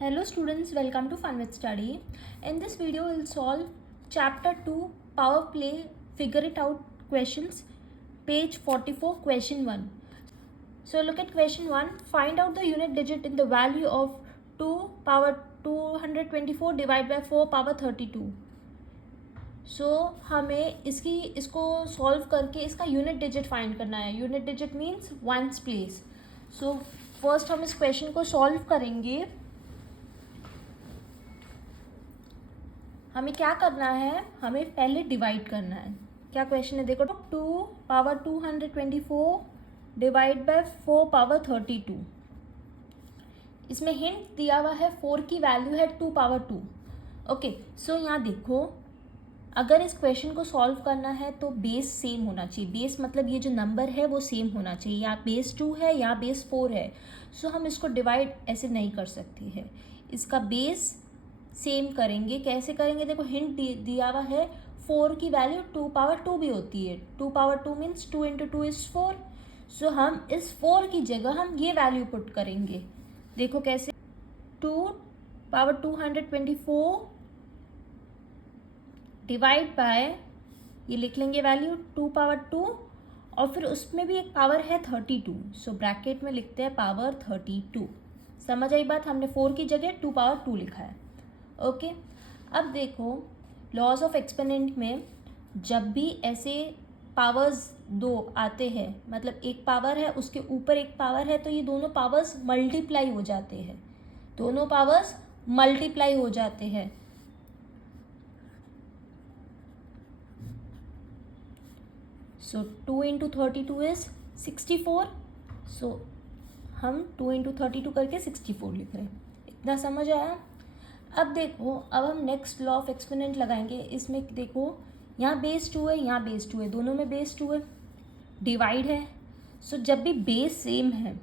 Hello students, welcome to Fun with Study. In this video, we'll solve chapter 2 Power Play Figure It Out questions, page 44, question 1. So look at question 1. Find out the unit digit in the value of 2 power 224 divided by 4 power 32. So हमें इसको solve करके इसका unit digit find करना है. Unit digit means ones place. So first हम इस question को solve करेंगे. हमें क्या करना है, हमें पहले डिवाइड करना है. क्या क्वेश्चन है देखो, 2 पावर 224 डिवाइड बाय 4 पावर 32. इसमें हिंट दिया हुआ है 4 की वैल्यू है 2 पावर 2. ओके, सो यहाँ देखो, अगर इस क्वेश्चन को सॉल्व करना है तो बेस सेम होना चाहिए. बेस मतलब ये जो नंबर है वो सेम होना चाहिए. या बेस 2 है या बेस 4 है. सो हम इसको डिवाइड ऐसे नहीं कर सकते हैं. इसका बेस सेम करेंगे. कैसे करेंगे देखो, हिंट दिया हुआ है 4 की वैल्यू 2 पावर 2 भी होती है. 2 पावर 2 मीन्स 2 इंटू 2 इज 4. सो हम इस 4 की जगह हम ये वैल्यू पुट करेंगे. देखो कैसे, 2 पावर 224 डिवाइड बाय, ये लिख लेंगे वैल्यू 2 पावर 2 और फिर उसमें भी एक पावर है 32. सो ब्रैकेट में लिखते हैं पावर 32. समझ आई बात, हमने 4 की जगह 2 पावर 2 लिखा है. ओके, अब देखो लॉज ऑफ एक्सपोनेंट में जब भी ऐसे पावर्स दो आते हैं, मतलब एक पावर है उसके ऊपर एक पावर है, तो ये दोनों पावर्स मल्टीप्लाई हो जाते हैं. दोनों पावर्स मल्टीप्लाई हो जाते हैं. सो 2 इंटू 32 इज 64. सो हम 2 इंटू 32 करके 64 लिख रहे हैं. इतना समझ आया. अब देखो, अब हम नेक्स्ट लॉ ऑफ एक्सपोनेंट लगाएंगे. इसमें देखो, यहाँ बेस 2 है, यहाँ बेस 2 है, दोनों में बेस 2 है. डिवाइड है. सो जब भी बेस सेम है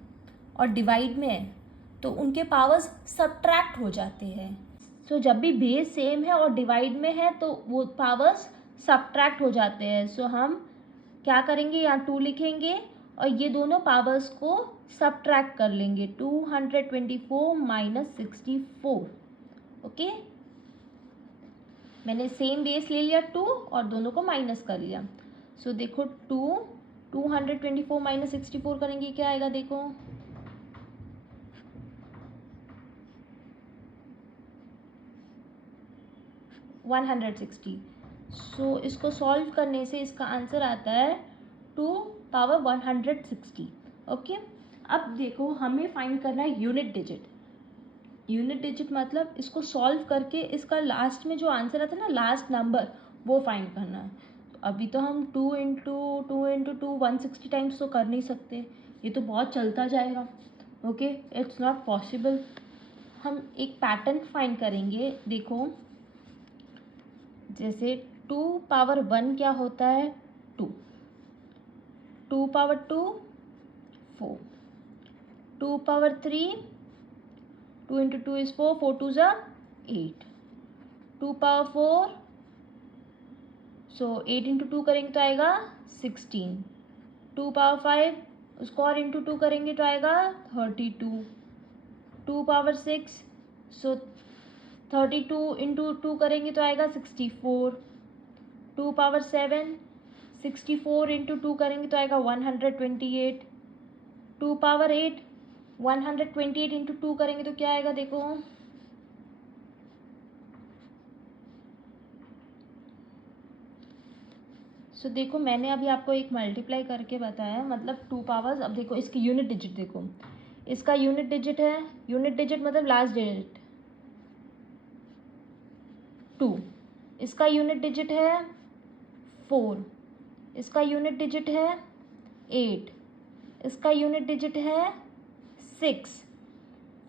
और डिवाइड में है तो उनके पावर्स सब्ट्रैक्ट हो जाते हैं. सो जब भी बेस सेम है और डिवाइड में है तो वो पावर्स सब्ट्रैक्ट हो जाते हैं. सो हम क्या करेंगे, यहाँ 2 लिखेंगे और ये दोनों पावर्स को सब्ट्रैक्ट कर लेंगे. 224 माइनस 64. ओके, मैंने सेम बेस ले लिया 2 और दोनों को माइनस कर लिया. सो देखो 224 माइनस 64 करेंगे, क्या आएगा देखो, 160. सो इसको सॉल्व करने से इसका आंसर आता है 2 पावर 160. ओके, अब देखो हमें फाइंड करना है यूनिट डिजिट. यूनिट डिजिट मतलब इसको सॉल्व करके इसका लास्ट में जो आंसर आता है ना, लास्ट नंबर, वो फाइंड करना है. तो अभी तो हम 2 इंटू 2 160 टाइम्स तो कर नहीं सकते, ये तो बहुत चलता जाएगा. Okay, it's not possible. हम एक पैटर्न फाइंड करेंगे. देखो जैसे 2 पावर 1 क्या होता है, 2. 2 पावर 2 4. 2 पावर 3, 2 इंटू 2 इज 4, 4 2 ज़ा 8. 2 पावर 4, सो 8 इंटू 2 करेंगे तो आएगा 16. 2 पावर 5, उसको और इंटू 2 करेंगे तो आएगा 32. 2 पावर 6, सो 32 इंटू 2 करेंगे तो आएगा 64. 2 पावर 7, 64 इंटू 2 करेंगे तो आएगा 128. 2 पावर 8, 128 इंटू 2 करेंगे तो क्या आएगा देखो, सो देखो मैंने अभी आपको एक मल्टीप्लाई करके बताया, मतलब 2 पावर्स. अब देखो इसकी यूनिट डिजिट देखो, इसका यूनिट डिजिट है, यूनिट डिजिट मतलब लास्ट डिजिट 2. इसका यूनिट डिजिट है 4. इसका यूनिट डिजिट है 8. इसका यूनिट डिजिट है 6.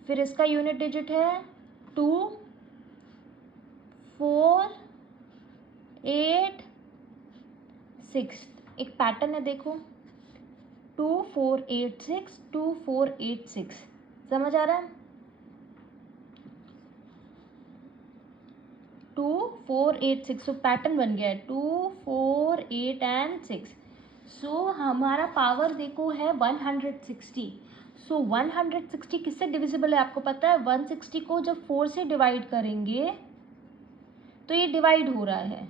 फिर इसका यूनिट डिजिट है 2 4 8 6. एक पैटर्न है देखो, 2 4 8 6, 2 4 8 6. समझ आ रहा है, 2 4 8 6. सो पैटर्न बन गया है 2 4 8 एंड 6. सो हमारा पावर देखो है 160. सो 160 किससे डिविजिबल है आपको पता है? 160 को जब 4 से डिवाइड करेंगे तो ये डिवाइड हो रहा है।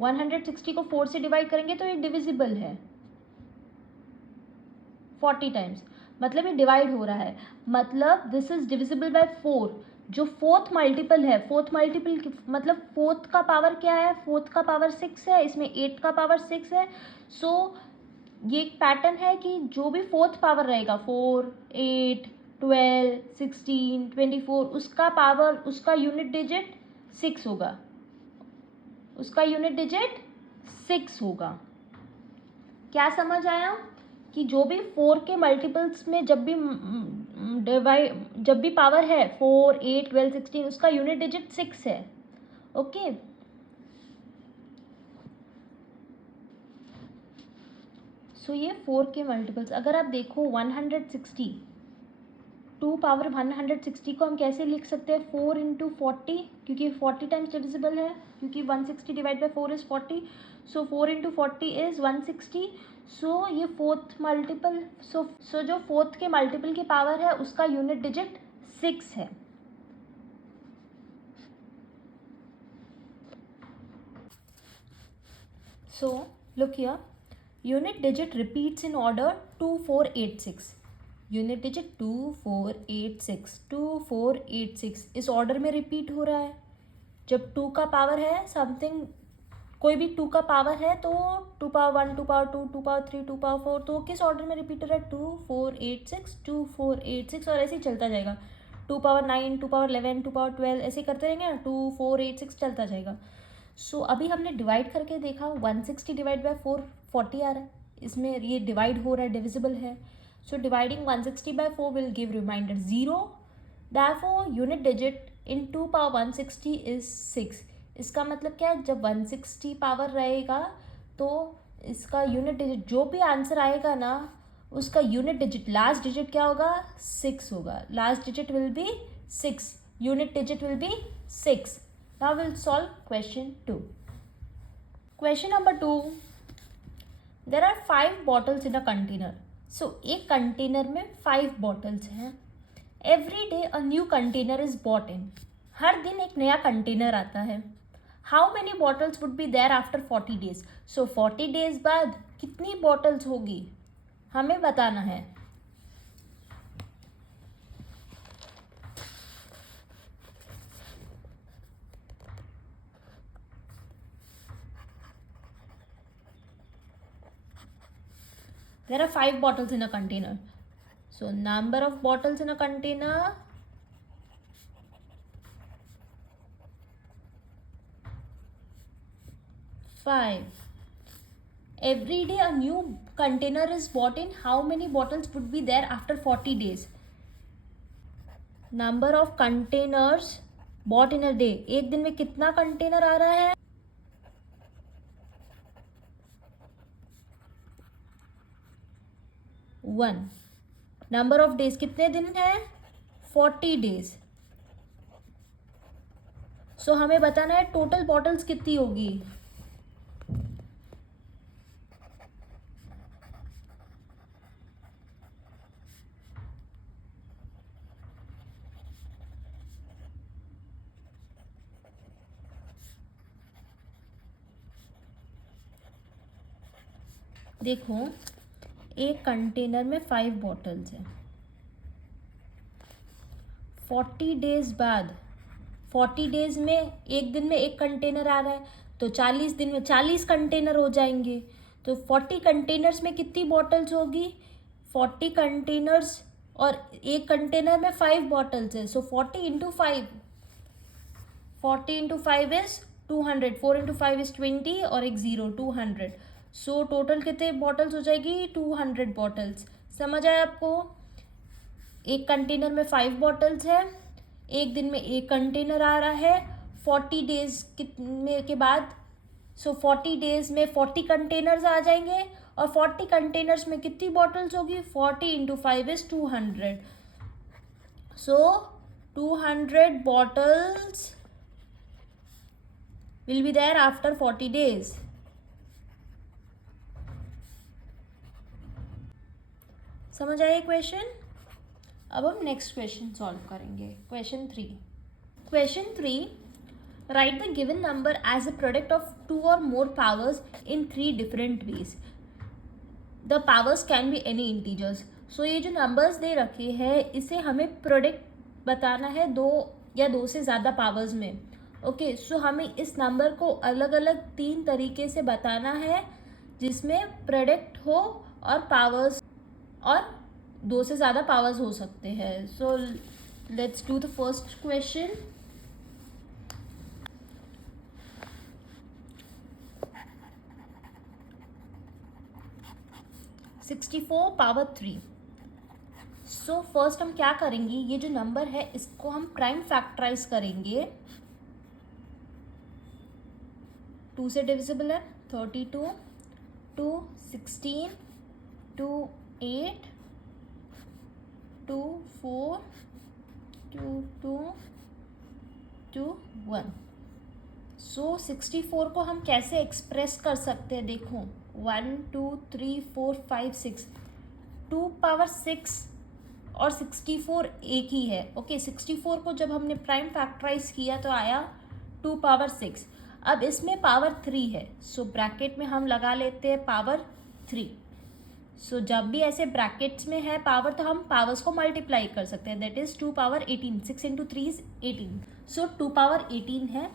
160 को 4 से डिवाइड करेंगे तो ये डिविजिबल है 40 टाइम्स, मतलब ये डिवाइड हो रहा है, मतलब दिस इज डिविजिबल बाय 4। जो फोर्थ मल्टीपल है, फोर्थ मल्टीपल मतलब फोर्थ का पावर क्या है? फोर्थ का पावर 6 है, इसमें 8 का पावर 6 है। सो ये एक पैटर्न है कि जो भी फोर्थ पावर रहेगा 4, 8, 12, 16, 24, उसका पावर, उसका यूनिट डिजिट 6 होगा, उसका यूनिट डिजिट 6 होगा। क्या समझ आया? कि जो भी 4 के मल्टीपल्स में जब भी पावर है 4, 8, 12, 16, उसका यूनिट डिजिट 6 है। ओके, सो ये 4 के मल्टीपल्स अगर आप देखो 160, 2 पावर 160 को हम कैसे लिख सकते हैं? 4 इंटू 40, क्योंकि 40 टाइम्स डिविजिबल है, क्योंकि 160 divide by 4 is 40। So 4 into 40 is 160। सो ये फोर्थ मल्टीपल, सो जो फोर्थ के मल्टीपल की पावर है उसका यूनिट डिजिट 6 है। So look here, unit digit repeats in order 2, 4, 8, 6। Unit digit 2, 4, 8, 6, 2, 4, 8, 6 इस ऑर्डर में रिपीट हो रहा है। जब 2 का पावर है समथिंग, कोई भी 2 का पावर है तो 2 पावर 1, 2 पावर 2, 2 पावर 3, 2 पावर 4, तो किस ऑर्डर में रिपीट हो रहा है? 2, 4, 8, 6, 2, 4, 8, 6, और ऐसे ही चलता जाएगा। 2 पावर 9, 2 पावर 11, 2 पावर 12, ऐसे करते रहेंगे ना, 2, 4, 8, 6 चलता जाएगा। सो अभी हमने डिवाइड करके देखा, 160 डिवाइड बाई 4 40 आ रहा है, इसमें ये डिवाइड हो रहा है, डिविजिबल है। So dividing 160 by 4 will give remainder 0। Therefore unit digit in 2 power 160 is 6। इसका मतलब क्या है? जब 160 पावर रहेगा तो इसका यूनिट डिजिट, जो भी आंसर आएगा ना, उसका यूनिट डिजिट लास्ट डिजिट क्या होगा? 6 होगा। Last digit will be 6, unit digit will be 6। Now we'll solve question 2. Question number 2. There are 5 bottles in a container. So एक कंटेनर में 5 bottles हैं. Every day a new container is bought in. हर दिन एक नया container आता है. How many bottles would be there after 40 days? So 40 days बाद कितनी bottles होगी हमें बताना है. There are 5 bottles in a container. So number of bottles in a container, five. Every day a new container is bought in. How many bottles would be there after 40 days? Number of containers bought in a day. एक दिन में कितना container आ रहा है? 1. Number of days कितने दिन है? 40 days. सो हमें बताना है टोटल बॉटल्स कितनी होगी. देखो एक कंटेनर में 5 बॉटल्स हैं. 40 डेज बाद, 40 डेज में एक दिन में एक कंटेनर आ रहा है तो 40 दिन में 40 कंटेनर हो जाएंगे. तो 40 कंटेनर्स में कितनी बॉटल्स होगी? 40 कंटेनर्स और एक कंटेनर में 5 बॉटल्स है. सो 40 into 5, 40 into 5 is 200, 4 into 5 is 20 और एक 0, 200. सो टोटल कितने बॉटल्स हो जाएगी? 200 बॉटल्स. समझ आया आपको? एक कंटेनर में 5 बॉटल्स है, एक दिन में एक कंटेनर आ रहा है 40 डेज कितने के बाद. सो 40 डेज में 40 कंटेनर्स आ जाएंगे और 40 कंटेनर्स में कितनी बॉटल्स होगी? 40 into 5 is 200. So 200 bottles will be there after 40 days. समझ आए क्वेश्चन? अब हम नेक्स्ट क्वेश्चन सॉल्व करेंगे। Question 3। Question 3, right the given number as a product of 2 और more powers in 3 different ways. The powers can be any integers. So ये जो numbers they रखे हैं इसे हमें प्रोडक्ट बताना है 2 या 2 से ज़्यादा पावर्स में। ओके, सो हमें इस नंबर को अलग अलग 3 तरीके से बताना है जिसमें प्रोडक्ट हो और पावर्स और 2 से ज़्यादा पावर्स हो सकते हैं। So let's do the first question. (64⁻³ so first हम क्या करेंगे, ये जो नंबर है इसको हम प्राइम फैक्टराइज करेंगे। 2 से डिविजिबल है, 32, 2 16, 2 8, 2 4, 2 2, 2 1। सो 64 को हम कैसे एक्सप्रेस कर सकते हैं, देखो 1 2 3 4 5 6, 2⁻6 और 64 एक ही है। ओके, 64 को जब हमने प्राइम फैक्टराइज किया तो आया 2⁻6। अब इसमें पावर 3 है, सो ब्रैकेट में हम लगा लेते हैं पावर 3। सो जब भी ऐसे ब्रैकेट्स में है पावर तो हम पावर्स को मल्टीप्लाई कर सकते हैं, दैट इज 2⁻18। 6 इंटू 3 इज 18, सो 2⁻18 है।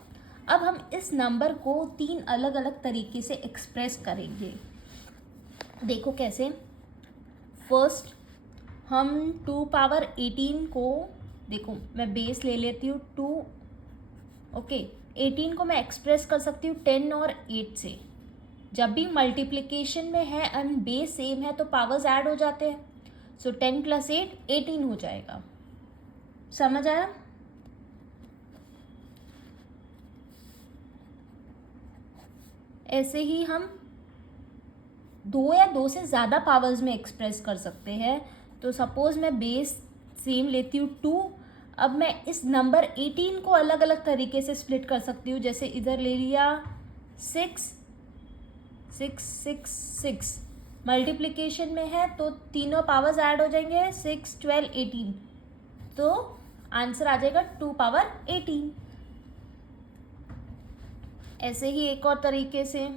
अब हम इस नंबर को 3 अलग अलग तरीके से एक्सप्रेस करेंगे। देखो कैसे। फर्स्ट हम 2⁻18 को, देखो मैं बेस ले लेती हूँ 2। ओके, 18 को मैं एक्सप्रेस कर सकती हूँ 10 और 8 से। जब भी मल्टीप्लिकेशन में है एंड बेस सेम है तो पावर्स ऐड हो जाते हैं। सो 10 + 8 18 हो जाएगा। समझ आया? ऐसे ही हम 2 या 2 से ज़्यादा पावर्स में एक्सप्रेस कर सकते हैं। तो सपोज मैं बेस सेम लेती हूँ 2। अब मैं इस नंबर 18 को अलग अलग तरीके से स्प्लिट कर सकती हूँ। जैसे इधर ले लिया 6 6 6 6, मल्टीप्लिकेशन में है तो तीनों पावर्स ऐड हो जाएंगे, 6 12 18, तो आंसर आ जाएगा 2⁻18। ऐसे ही एक और तरीके से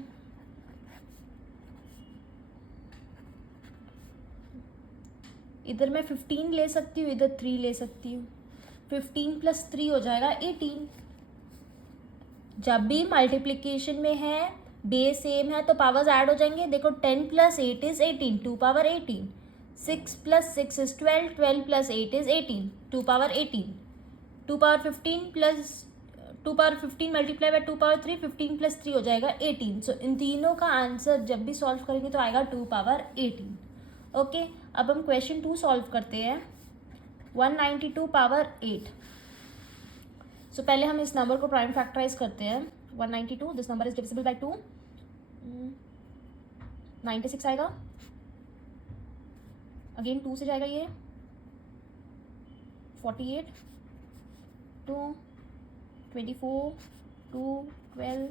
इधर मैं 15 ले सकती हूँ, इधर 3 ले सकती हूँ। 15 + 3 हो जाएगा 18। जब भी मल्टीप्लिकेशन में है बेस सेम है तो पावर्स ऐड हो जाएंगे। देखो 10 + 8 is 18, 2⁻18। 6 + 6 is 12, 12 + 8 is 18, 2⁻18। 2⁻15 multiply by 2⁻3, 15 + 3 हो जाएगा 18। सो इन तीनों का आंसर जब भी सॉल्व करेंगे तो आएगा 2⁻18। ओके, अब हम क्वेश्चन 2 सॉल्व करते हैं। 192⁻8। सो पहले हम इस नंबर को प्राइम फैक्टराइज करते हैं। 192, this number is divisible by 2, 96 आएगा। अगेन 2 से जाएगा ये 48, 2 24, 2 12,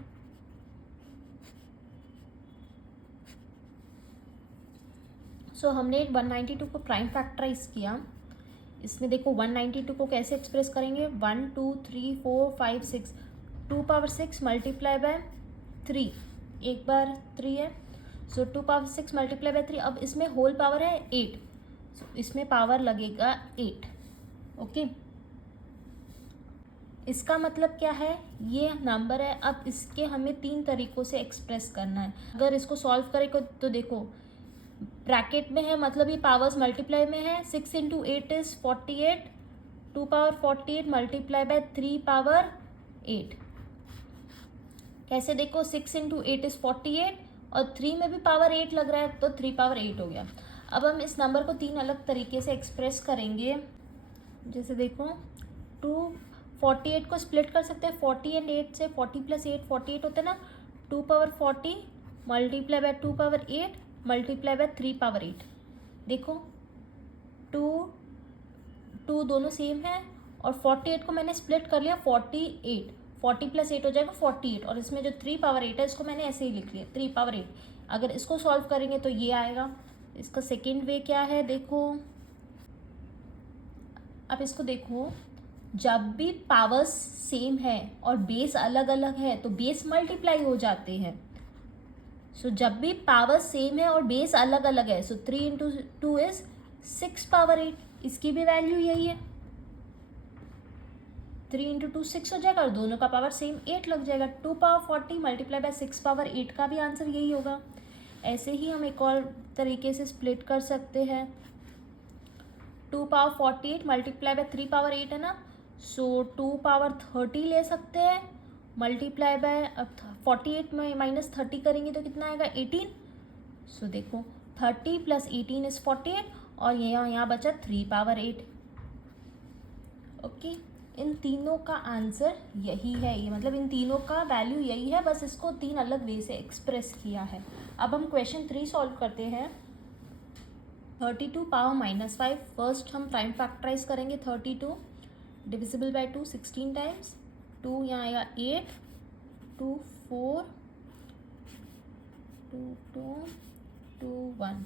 सो हमने 192 को प्राइम फैक्टराइज किया। इसमें देखो 192 को कैसे एक्सप्रेस करेंगे, 1 2 3 4 5 6, 2⁻6 मल्टीप्लाई बाय 3, एक बार 3 है, सो 2⁻6 मल्टीप्लाई बाय 3। अब इसमें होल पावर है 8, सो इसमें पावर लगेगा 8। ओके, इसका मतलब क्या है, ये नंबर है। अब इसके हमें 3 तरीक़ों से एक्सप्रेस करना है। अगर इसको सॉल्व करें तो देखो ब्रैकेट में है मतलब ये पावर्स मल्टीप्लाई में है। 6 इंटू 8 इज 48, 2⁻48 मल्टीप्लाई बाय 3⁻8। कैसे देखो 6 इंटू 8 इज 48 और 3 में भी पावर 8 लग रहा है तो 3⁻8 हो गया। अब हम इस नंबर को 3 अलग तरीके से एक्सप्रेस करेंगे। जैसे देखो 248 को स्प्लिट कर सकते हैं 40 एंड 8 से। 40 + 8 48 होते हैं ना। 2⁻40 मल्टीप्लाई बाय 2⁻8 मल्टीप्लाई बाय 3⁻8। देखो 2 दोनों सेम है और 48 को मैंने स्प्लिट कर लिया 48, 40 + 8 हो जाएगा 48 और इसमें जो 3⁻8 है इसको मैंने ऐसे ही लिख लिया 3⁻8। अगर इसको सॉल्व करेंगे तो ये आएगा। इसका सेकेंड वे क्या है, देखो अब इसको देखो, जब भी पावर्स सेम है और बेस अलग अलग है तो बेस मल्टीप्लाई हो जाते हैं। सो जब भी पावर सेम है और बेस अलग अलग है, सो 3 इंटू 2 इज 6 पावर 8, इसकी भी वैल्यू यही है। 3 इंटू 2 6 हो जाएगा और दोनों का पावर सेम 8 लग जाएगा। 2 पावर 40 मल्टीप्लाई बाय 6 पावर 8 का भी आंसर यही होगा। ऐसे ही हम एक और तरीके से स्प्लिट कर सकते हैं। 2 पावर 48 मल्टीप्लाई बाय 3 पावर 8 है ना, सो 2 पावर 30 ले सकते हैं मल्टीप्लाई बाय, अब 48 में माइनस 30 करेंगे तो कितना आएगा 18। सो देखो 30 प्लस 18 इज 48 और यहाँ बचा 3 पावर 8। ओके, इन तीनों का आंसर यही है, ये मतलब इन तीनों का वैल्यू यही है, बस इसको 3 अलग वे से एक्सप्रेस किया है। अब हम क्वेश्चन 3 सॉल्व करते हैं। 32 पावर -5, फर्स्ट हम प्राइम फैक्टराइज करेंगे। 32 डिविजिबल बाय 2 16 टाइम्स, 2 यहाँ आएगा 8, 2 4 2 2 2 1।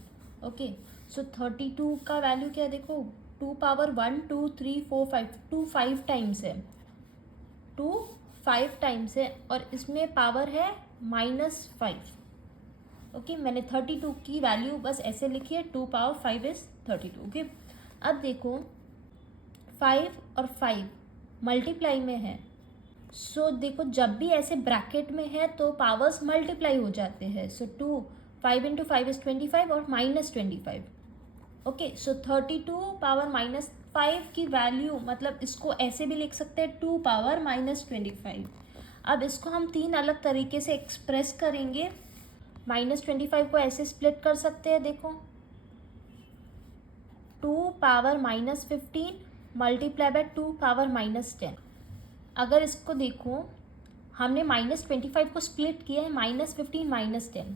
ओके, सो 32 का वैल्यू क्या है देखो, 2 पावर 1 2 3 4 5, 2 5 टाइम्स है, 2 5 टाइम्स है और इसमें पावर है -5। ओके, मैंने 32 की वैल्यू बस ऐसे लिखी है, 2 पावर 5 इज 32। ओके, अब देखो 5 और 5 मल्टीप्लाई में है, सो देखो जब भी ऐसे ब्रैकेट में है तो पावर्स मल्टीप्लाई हो जाते हैं। सो 5 इंटू 5 इज 25 और -25। ओके, सो 32 पावर -5 की वैल्यू, मतलब इसको ऐसे भी लिख सकते हैं 2 पावर -25। अब इसको हम 3 अलग तरीके से एक्सप्रेस करेंगे। -25 को ऐसे स्प्लिट कर सकते हैं, देखो 2 पावर -15 मल्टीप्लाई बाय 2 पावर -10। अगर इसको देखो, हमने -25 को स्प्लिट किया है, -15 -10,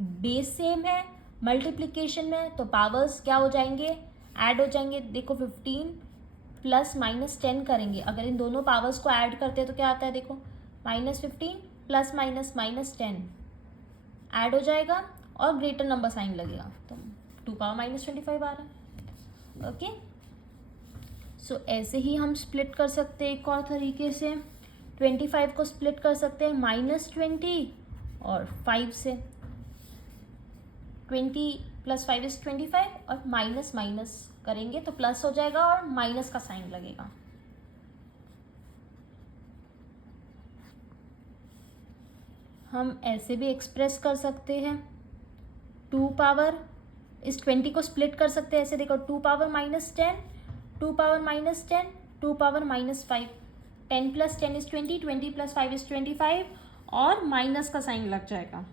बेस सेम है, मल्टीप्लिकेशन में तो पावर्स क्या हो जाएंगे, ऐड हो जाएंगे। देखो 15 प्लस -10 करेंगे, अगर इन दोनों पावर्स को ऐड करते हैं तो क्या आता है, देखो -15 प्लस -10 ऐड हो जाएगा और ग्रेटर नंबर साइन लगेगा, तो 2 पावर -25 आ रहा है। ओके, सो ऐसे ही हम स्प्लिट कर सकते हैं एक और तरीके से। 25 को स्प्लिट कर सकते हैं -20 और 5 से। 20 प्लस 5 इज 25 और माइनस माइनस करेंगे तो प्लस हो जाएगा और माइनस का साइन लगेगा। हम ऐसे भी एक्सप्रेस कर सकते हैं, 2 पावर इस 20 को स्प्लिट कर सकते हैं ऐसे, देखो 2 power -10, 2 power -10, 2 power -5, 10 plus 10 is 20, 20 plus 5 is 25 और माइनस का साइन लग जाएगा।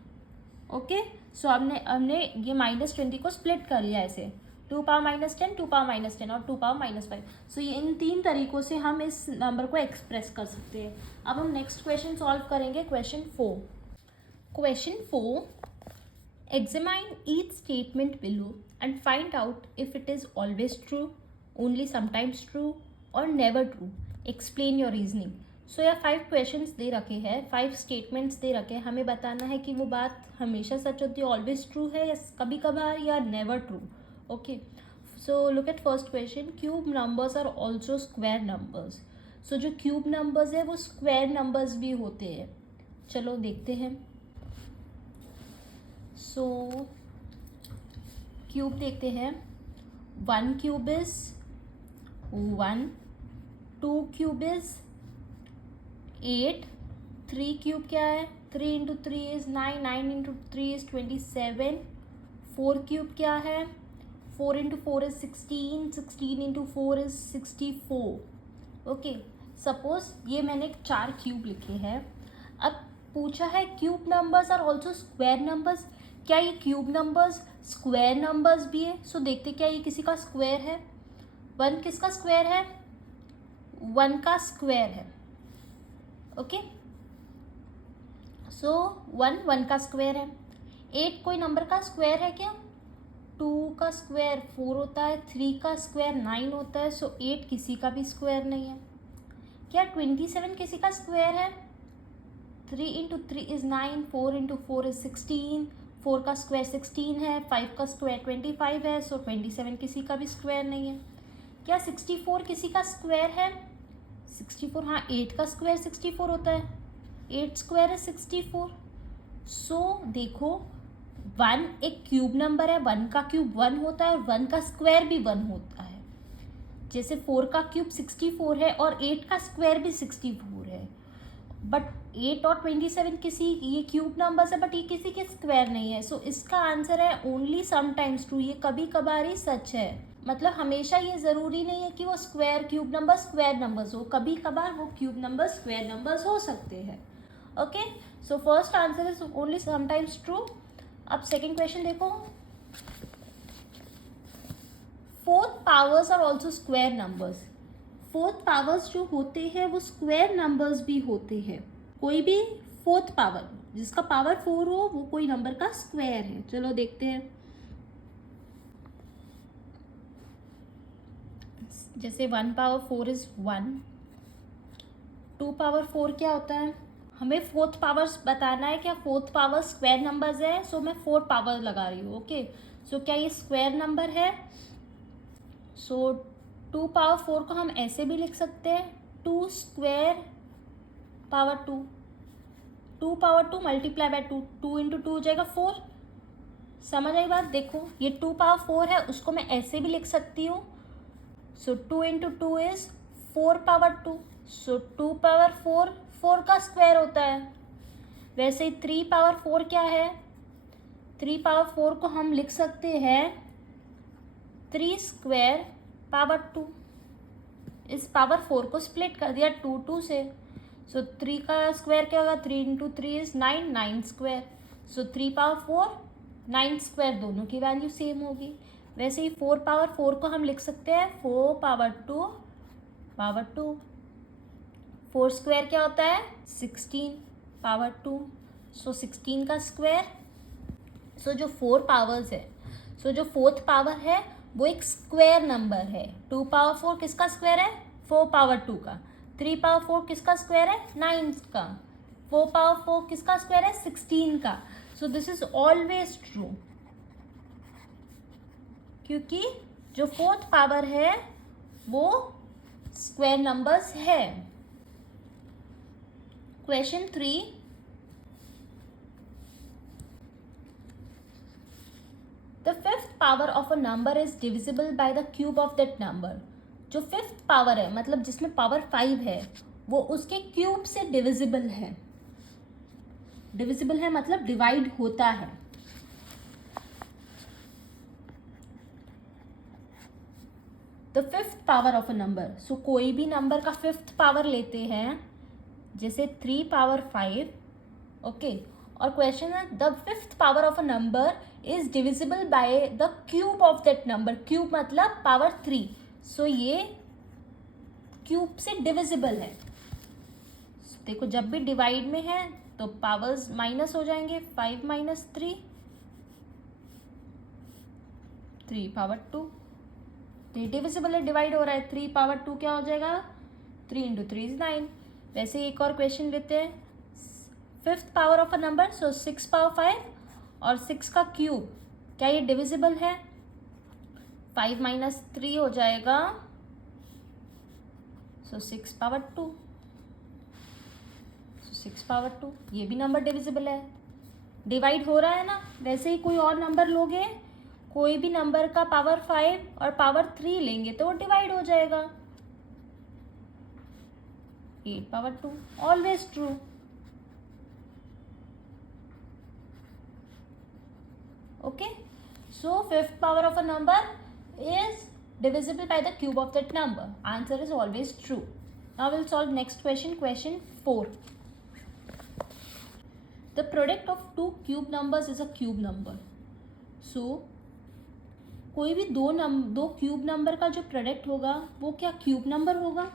ओके, सो हमने ये -20 को स्प्लिट कर लिया ऐसे, 2 पावर -10, 2 पावर -10 और 2 पावर -5। सो ये इन 3 तरीक़ों से हम इस नंबर को एक्सप्रेस कर सकते हैं। अब हम नेक्स्ट क्वेश्चन सॉल्व करेंगे, question 4। Question 4. Examine each statement below and find out if it is always true, only sometimes true or never true. Explain your reasoning. So यहाँ 5 questions दे रखे हैं, 5 statements दे रखे हैं, हमें बताना है कि वो बात हमेशा सच होती है, always true है या कभी कभार या never true. Okay. So look at first question. Cube numbers are also square numbers. So जो cube numbers है वो square numbers भी होते हैं। चलो देखते हैं। सो क्यूब देखते हैं। 1 cube is 1, 2 cube is 8, 3 cube क्या है, 3 into 3 is 9, 9 into 3 is 27, 4 cube क्या है, 4 into 4 is 16, 16 into 4 is 64। Okay, suppose ये मैंने 4 क्यूब लिखे हैं। अब पूछा है cube numbers are also square numbers, क्या ये क्यूब नंबर्स स्क्वायर नंबर्स भी है? सो देखते क्या ये किसी का स्क्वायर है। 1 किसका स्क्वायर है, 1 का स्क्वायर है। ओके, सो 1 का स्क्वायर है। 8 कोई नंबर का स्क्वायर है क्या? 2 का स्क्वायर 4 होता है, 3 का स्क्वायर 9 होता है, सो 8 किसी का भी स्क्वायर नहीं है। क्या 27 किसी का स्क्वायर है? 3 इंटू 3 इज 9, 4 इंटू 4 इज 16, 4 का स्क्वायर 16 है, 5 का स्क्वायर 25 है, सो 27 किसी का भी स्क्वायर नहीं है। क्या 64 किसी का स्क्वायर है? 64, हाँ 8 का स्क्वायर 64 होता है, 8 स्क्वायर है 64। सो देखो 1 एक क्यूब नंबर है, 1 का क्यूब 1 होता है और 1 का स्क्वायर भी 1 होता है। जैसे 4 का क्यूब 64 है और 8 का स्क्वायर भी 64 है, बट 8 और 27 किसी ये क्यूब नंबर्स है बट ये किसी के स्क्वायर नहीं है। सो इसका आंसर है ओनली समटाइम्स ट्रू, ये कभी कभार ही सच है। मतलब हमेशा ये ज़रूरी नहीं है कि वो square cube number square numbers हो, कभी कभार वो क्यूब नंबर स्क्वायर नंबर्स हो सकते हैं। Okay, so first answer is only sometimes true. अब सेकेंड क्वेश्चन देखो, fourth powers are also square numbers. Fourth powers जो होते हैं वो स्क्वायर नंबर्स भी होते हैं। कोई भी फोर्थ पावर जिसका पावर 4 हो वो कोई नंबर का स्क्वायर है। चलो देखते हैं, जैसे 1 पावर 4 इज 1, 2 पावर 4 क्या होता है? हमें फोर्थ पावर्स बताना है, क्या फोर्थ पावर स्क्वायर नंबर्स है, सो मैं 4 पावर लगा रही हूँ। ओके, सो क्या ये स्क्वायर नंबर है? सो 2 पावर 4 को हम ऐसे भी लिख सकते हैं, 2 square power 2, 2 power 2 multiply by 2, 2 into 2 हो जाएगा 4। समझ आई बात? देखो ये 2 पावर 4 है, उसको मैं ऐसे भी लिख सकती हूँ। सो 2 into 2 is 4 power 2। So 2 power 4 4 का स्क्वायर होता है। वैसे ही 3 पावर 4 क्या है? 3 पावर 4 को हम लिख सकते हैं 3 स्क्वायर पावर 2। इस पावर 4 को स्प्लिट कर दिया 2 2 से। सो 3 का स्क्वायर क्या होगा? 3 into 3 is 9, 9 square. So 3 power 4 9 square, दोनों की वैल्यू सेम होगी। वैसे ही 4 पावर 4 को हम लिख सकते हैं 4 पावर 2 पावर 2। 4 स्क्वायर क्या होता है? 16 पावर 2। सो 16 का स्क्वायर। सो जो 4 पावर्स है, सो जो फोर्थ पावर है वो एक स्क्वायर नंबर है। 2 पावर 4 किसका स्क्वायर है? 4 पावर 2 का। 3 पावर 4 किसका स्क्वायर है? 9 का। 4 पावर 4 किसका स्क्वायर है? 16 का। So this is always true, क्योंकि जो फोर्थ पावर है वो स्क्वायर नंबर्स है। Question 3, the fifth power of a number is divisible by the cube of that number. जो फिफ्थ पावर है, मतलब जिसमें पावर 5 है, वो उसके क्यूब से डिविजिबल है। डिविजिबल है मतलब डिवाइड होता है। The fifth power of a number, so कोई भी नंबर का फिफ्थ पावर लेते हैं, जैसे 3 पावर 5। ओके, और क्वेश्चन है the fifth power of a number is divisible by the cube of that number. Cube मतलब पावर 3। सो ये क्यूब से डिविजिबल है। देखो जब भी डिवाइड में है तो पावर्स माइनस हो जाएंगे, 5 माइनस 3, 3 पावर 2। तो ये डिविजिबल है, डिवाइड हो रहा है। 3 पावर 2 क्या हो जाएगा? 3 इंटू 3 इज 9। वैसे एक और क्वेश्चन लेते हैं, fifth power of a number, so 6 power 5 और 6 का क्यूब, क्या ये डिविजिबल है? 5 माइनस 3 हो जाएगा, सो 6 पावर 2। सो 6 पावर 2, ये भी नंबर डिविजिबल है, डिवाइड हो रहा है ना। वैसे ही कोई और नंबर लोगे, कोई भी नंबर का पावर 5 और पावर 3 लेंगे तो वो डिवाइड हो जाएगा। 8 power 2, always true. Okay, so fifth power of a number is divisible by the cube of that number. Answer is always true. Now we'll solve next question, question 4. The product of two cube numbers is a cube number. So कोई भी दो cube number का जो product होगा वो क्या cube number होगा?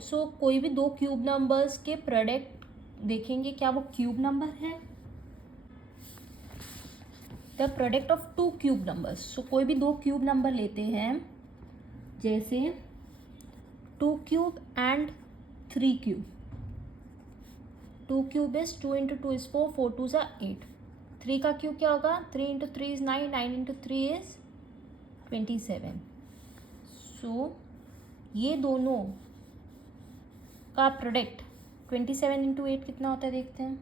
सो कोई भी दो क्यूब नंबर्स के प्रोडक्ट देखेंगे, क्या वो क्यूब नंबर है? The product of two cube numbers, so कोई भी दो क्यूब नंबर लेते हैं, जैसे 2 cube and 3 cube. 2 cube is 2 into 2 is 4, 4 2 ज़ा 8। 3 का क्यूब क्या होगा? 3 इंटू 3 इज 9, 9 इंटू 3 इज 27। सो ये दोनों का प्रोडक्ट 27 इंटू 8 कितना होता है देखते हैं।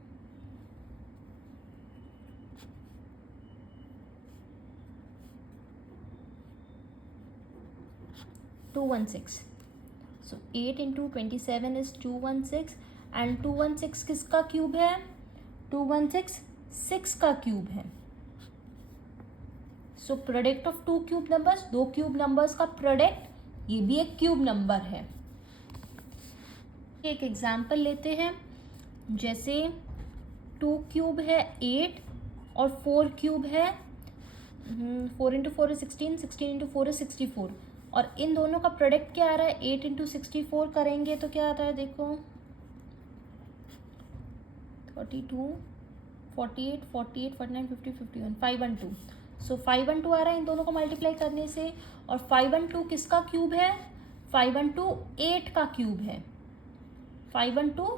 Two 116। So 8 into 27 is 216 and 216 किसका क्यूब है? 216 6 का क्यूब है। So product of two cube numbers, दो क्यूब नंबर्स का प्रोडक्ट, ये भी एक क्यूब नंबर है। एक एग्जाम्पल लेते हैं, जैसे 2 क्यूब है 8 और 4 क्यूब है 4 इंटू 4 is 16, 16 इंटू 4 is 64, और इन दोनों का प्रोडक्ट क्या आ रहा है? 8 इंटू 64 करेंगे तो क्या आता है देखो, 32, 48, 48, 49, 50, 51, 512। सो 512 आ रहा है इन दोनों को मल्टीप्लाई करने से, और 512 किसका क्यूब है? 512 8 का क्यूब है, 512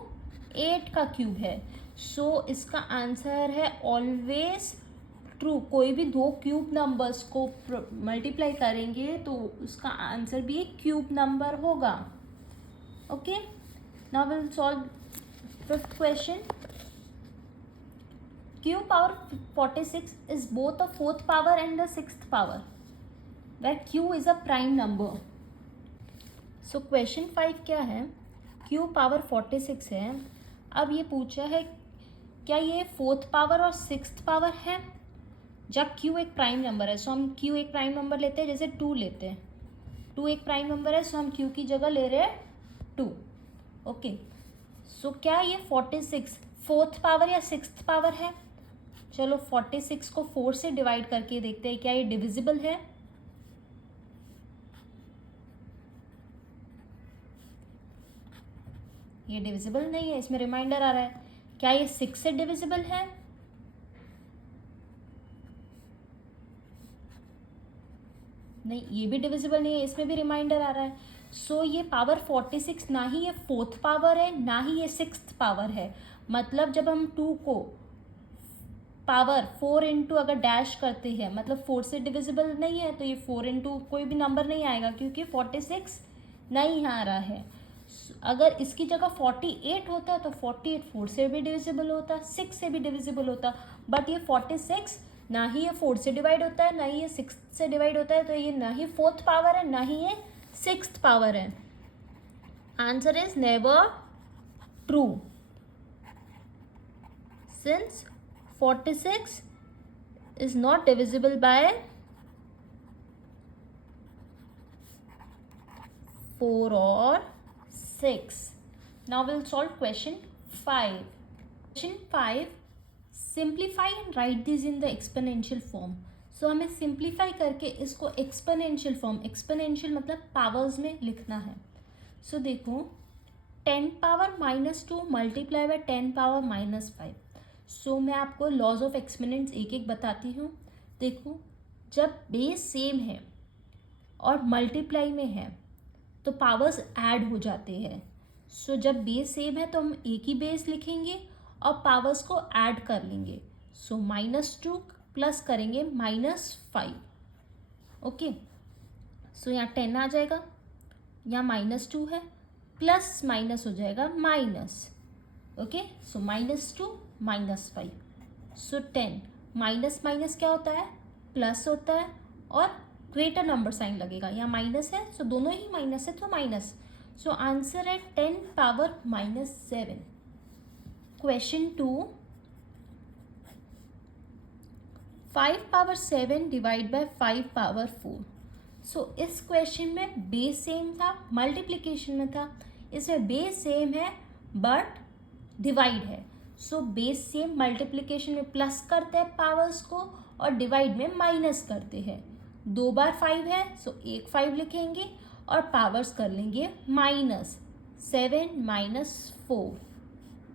8 का क्यूब है। सो इसका आंसर है ऑलवेज ट्रू। कोई भी दो क्यूब नंबर्स को मल्टीप्लाई करेंगे तो उसका आंसर भी एक क्यूब नंबर होगा। Okay, now will solve fifth question. q power 46 is both a fourth power and a sixth power where q is a prime number. So question 5 क्या है? q power 46 है। अब ये पूछा है क्या ये फोर्थ पावर और सिक्स्थ पावर है? जब q एक प्राइम नंबर है, सो हम q एक प्राइम नंबर लेते हैं, जैसे 2 लेते हैं, 2 एक प्राइम नंबर है, सो हम q की जगह ले रहे हैं 2। ओके, सो क्या ये 46 फोर्थ पावर या सिक्स्थ पावर है? चलो 46 को 4 से डिवाइड करके देखते हैं, क्या ये डिविजिबल है? ये डिविजिबल नहीं है, इसमें रिमाइंडर आ रहा है। क्या ये 6 से डिविजिबल है? नहीं, ये भी डिविजिबल नहीं है, इसमें भी रिमाइंडर आ रहा है। सो ये पावर 46 ना ही ये फोर्थ पावर है ना ही ये सिक्स्थ पावर है। मतलब जब हम 2 को पावर 4 इंटू अगर डैश करते हैं, मतलब 4 से डिविजिबल नहीं है, तो ये 4 इंटू कोई भी नंबर नहीं आएगा क्योंकि 46 नहीं आ रहा है। अगर इसकी जगह 48 होता तो 48 4 से भी डिविजिबल होता, 6 से भी डिविजिबल होता, बट ये 46 ना ही ये 4 से डिवाइड होता है ना ही ये 6 से डिवाइड होता है, तो ये ना ही फोर्थ पावर है ना ही ये सिक्स्थ पावर है। Answer is never true, since 46 is not divisible by 4 or 6. Now we'll solve question 5. Question 5, simplify and write these in the exponential form. So हमें simplify करके इसको exponential form, exponential मतलब powers में लिखना है। So देखो 10 power -2 multiply by 10 power -5. सो मैं आपको लॉज ऑफ एक्सपोनेंट्स एक एक बताती हूँ। देखो, जब बेस सेम है और मल्टीप्लाई में है तो पावर्स ऐड हो जाते हैं। सो जब बेस सेम है तो हम एक ही बेस लिखेंगे और पावर्स को ऐड कर लेंगे। सो -2 प्लस करेंगे -5। ओके, सो यहाँ 10 आ जाएगा, यहाँ -2 है, प्लस माइनस हो जाएगा माइनस। ओके, सो -2 -5, सो 10 माइनस माइनस क्या होता है? प्लस होता है, और ग्रेटर नंबर साइन लगेगा, यहाँ माइनस है, सो दोनों ही माइनस है तो माइनस। सो आंसर है 10 power -7। Question 2, 5 power 7 divide by 5 power 4। सो इस क्वेश्चन में बेस सेम था, मल्टीप्लिकेशन में था, इसमें बेस सेम है बट डिवाइड है। सो बेस सेम, मल्टीप्लिकेशन में प्लस करते हैं पावर्स को और डिवाइड में माइनस करते हैं। 2 बार 5 है, सो एक 5 लिखेंगे और पावर्स कर लेंगे minus. 7 -4,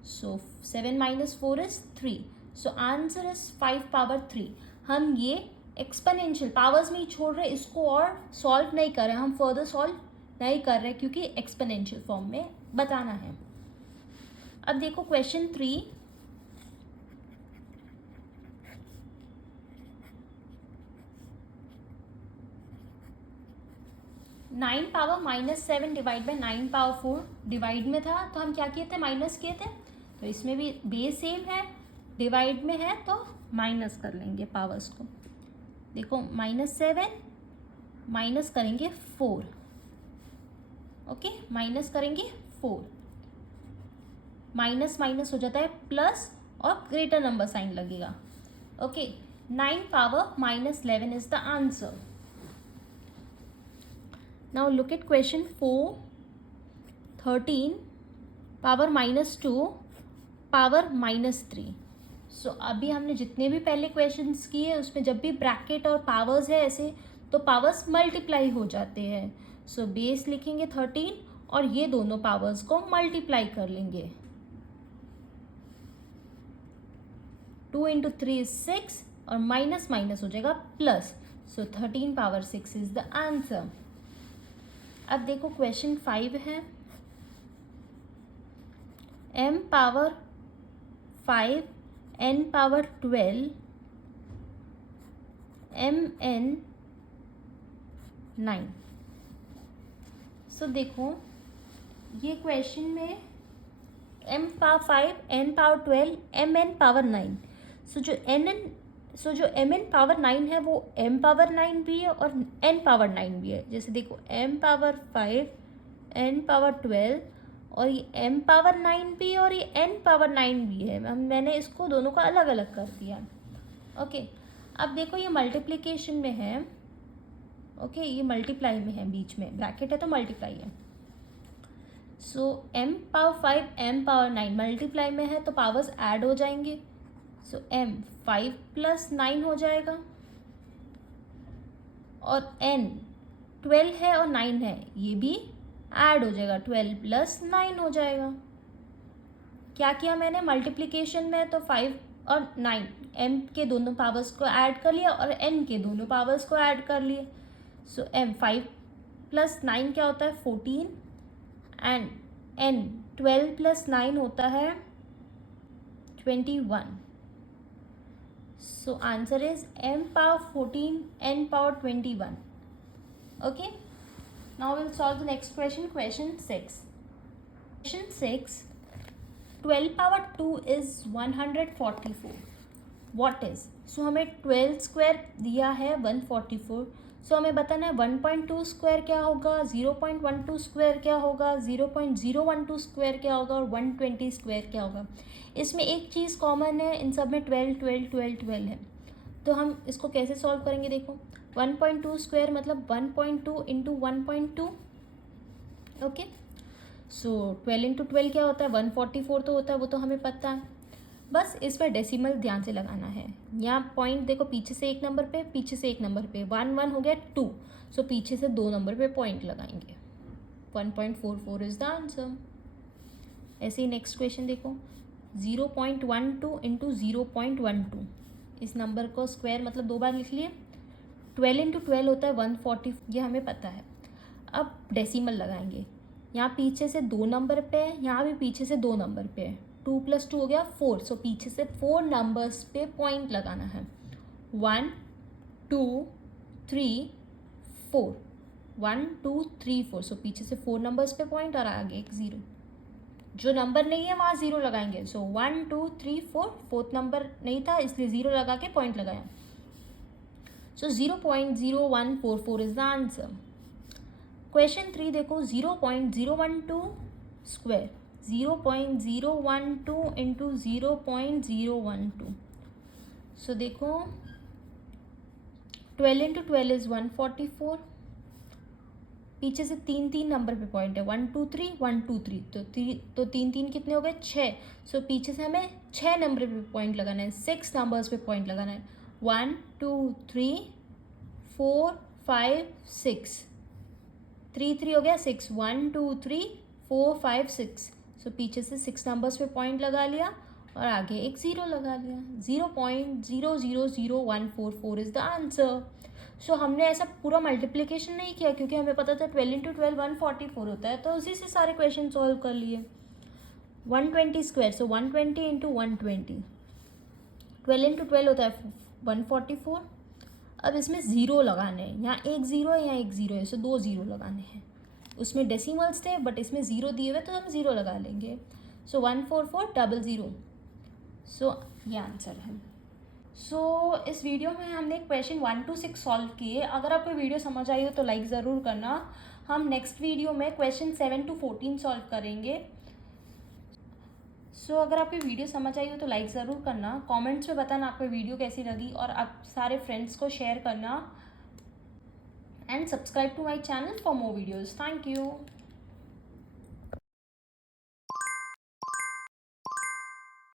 so 7 -4 is 3। So answer is 5 power 3। हम ये एक्सपोनेंशियल पावर्स में ही छोड़ रहे हैं, इसको और सॉल्व नहीं कर रहे हैं, हम फर्दर सॉल्व नहीं कर रहे क्योंकि एक्सपोनेंशियल फॉर्म में बताना है। अब देखो question 3, 9 power -7 divide by 9 power 4 divide में था तो हम क्या किए थे, माइनस किए थे। तो इसमें भी बेस सेम है, डिवाइड में है तो माइनस कर लेंगे पावर्स को। देखो -7 माइनस करेंगे 4, ओके, माइनस करेंगे 4, माइनस माइनस हो जाता है प्लस और ग्रेटर नंबर साइन लगेगा, okay. 9 power -11 is the answer. Now look at question 4, 13 power -2 power -3। सो अभी हमने जितने भी पहले क्वेश्चंस किए उसमें जब भी ब्रैकेट और पावर्स है ऐसे तो पावर्स मल्टीप्लाई हो जाते हैं। सो बेस लिखेंगे 13 और ये दोनों पावर्स को मल्टीप्लाई कर लेंगे। 2 × 3 is 6 और माइनस माइनस हो जाएगा plus. So 13 power 6 is the answer. अब देखो क्वेश्चन 5 है, m power 5 n power 12 mn 9। सो देखो ये क्वेश्चन में m power 5 n power 12 mn power 9। सो जो mn पावर 9 है वो m पावर 9 भी है और n पावर 9 भी है। जैसे देखो m पावर 5 n पावर 12 और ये m पावर 9 भी और ये n पावर 9 भी है। मैंने इसको दोनों को अलग अलग कर दिया, ओके। अब देखो ये मल्टीप्लिकेशन में है, ओके, ये मल्टीप्लाई में है, बीच में ब्रैकेट है तो मल्टीप्लाई है। सो m power 5 m power 9 multiply में है तो पावर्स ऐड हो जाएंगे। सो m 5 + 9 हो जाएगा और n 12 है और 9 है, ये भी ऐड हो जाएगा, 12 + 9 हो जाएगा। क्या किया मैंने मल्टीप्लिकेशन में, तो 5 और 9 m के दोनों पावर्स को ऐड कर लिया और n के दोनों पावर्स को ऐड कर लिए। सो m 5 + 9 क्या होता है 14 एंड n 12 + 9 होता है 21। So answer is m power 14 n power 21, okay. Now we'll solve the next question, question 6. Question 6, 12 power 2 is 144. What is? So हमें 12 स्क्वायर दिया है 144। सो हमें बताना है 1.2 स्क्वायर क्या होगा, 0.12 स्क्वायर क्या होगा, 0.012 स्क्वायर क्या होगा और 120 स्क्वायर क्या होगा। इसमें एक चीज़ कॉमन है, इन सब में 12 12 12 12 है। तो हम इसको कैसे सॉल्व करेंगे, देखो 1.2 स्क्वायर मतलब 1.2 × 1.2, ओके। सो 12 × 12 क्या होता है 144 तो होता है, वो तो हमें पता है। बस इस पर डेसिमल ध्यान से लगाना है। यहाँ पॉइंट देखो, पीछे से एक नंबर पे, पीछे से एक नंबर पे, 1 1 हो गया 2। सो पीछे से 2 नंबर पे पॉइंट लगाएंगे। 1.44 इज द आंसर। ऐसे ही नेक्स्ट क्वेश्चन देखो, 0.12 × 0.12, इस नंबर को स्क्वायर मतलब 2 बार लिख लिए। 12 × 12 होता है 140, ये हमें पता है। अब डेसिमल लगाएंगे, यहाँ पीछे से 2 नंबर पे है, यहाँ भी पीछे से 2 नंबर पे है। 2 + 2 हो गया 4। सो पीछे से 4 नंबर्स पे पॉइंट लगाना है। 1 2 3 4, 1 2 3 4। सो पीछे से 4 नंबर्स पे पॉइंट और आगे एक 0। जो नंबर नहीं है वहाँ 0 लगाएंगे। सो 1 2 3 4, 4th नंबर नहीं था इसलिए 0 लगा के पॉइंट लगाया। So 0.0144 is the answer. Question 3 देखो, 0.012 स्क्वायर, 0.012 × 0.012। सो देखो 12 × 12 is 144। पीछे से 3 3 नंबर पे पॉइंट है, 1 2 3 1 2 3, तो 3 3 कितने हो गए 6। सो पीछे से हमें 6 नंबर पे पॉइंट लगाना है, 6 नंबर्स पे पॉइंट लगाना है। 1 2 3 4 5 6, 3 3 हो गया 6, 1 2 3 4 5 6। सो पीछे से 6 नंबर्स पे पॉइंट लगा लिया और आगे एक 0 लगा लिया। 0.000144 इज द आंसर। सो हमने ऐसा पूरा मल्टीप्लिकेशन नहीं किया क्योंकि हमें पता था 12 × 12 144 होता है, तो उसी से सारे क्वेश्चन सॉल्व कर लिए। 120 स्क्वायर, सो 120 × 120, 12 × 12 होता है 144। अब इसमें ज़ीरो लगाने हैं, यहाँ एक ज़ीरो है, यहाँ एक ज़ीरो है, सो 2 ज़ीरो लगाने हैं। उसमें डेसिमल्स थे बट इसमें ज़ीरो दिए हुए तो हम ज़ीरो लगा लेंगे। सो 14400, सो ये आंसर है। सो इस वीडियो में हमने क्वेश्चन 1 to 6 सॉल्व किए। अगर आपको वीडियो समझ आई हो तो लाइक ज़रूर करना। हम नेक्स्ट वीडियो में क्वेश्चन 7 to 14 सॉल्व करेंगे। सो अगर आपको वीडियो समझ आई हो तो लाइक ज़रूर करना, कमेंट्स में बताना आपको वीडियो कैसी लगी और आप सारे फ्रेंड्स को शेयर करना, and subscribe to my channel for more videos. Thank you.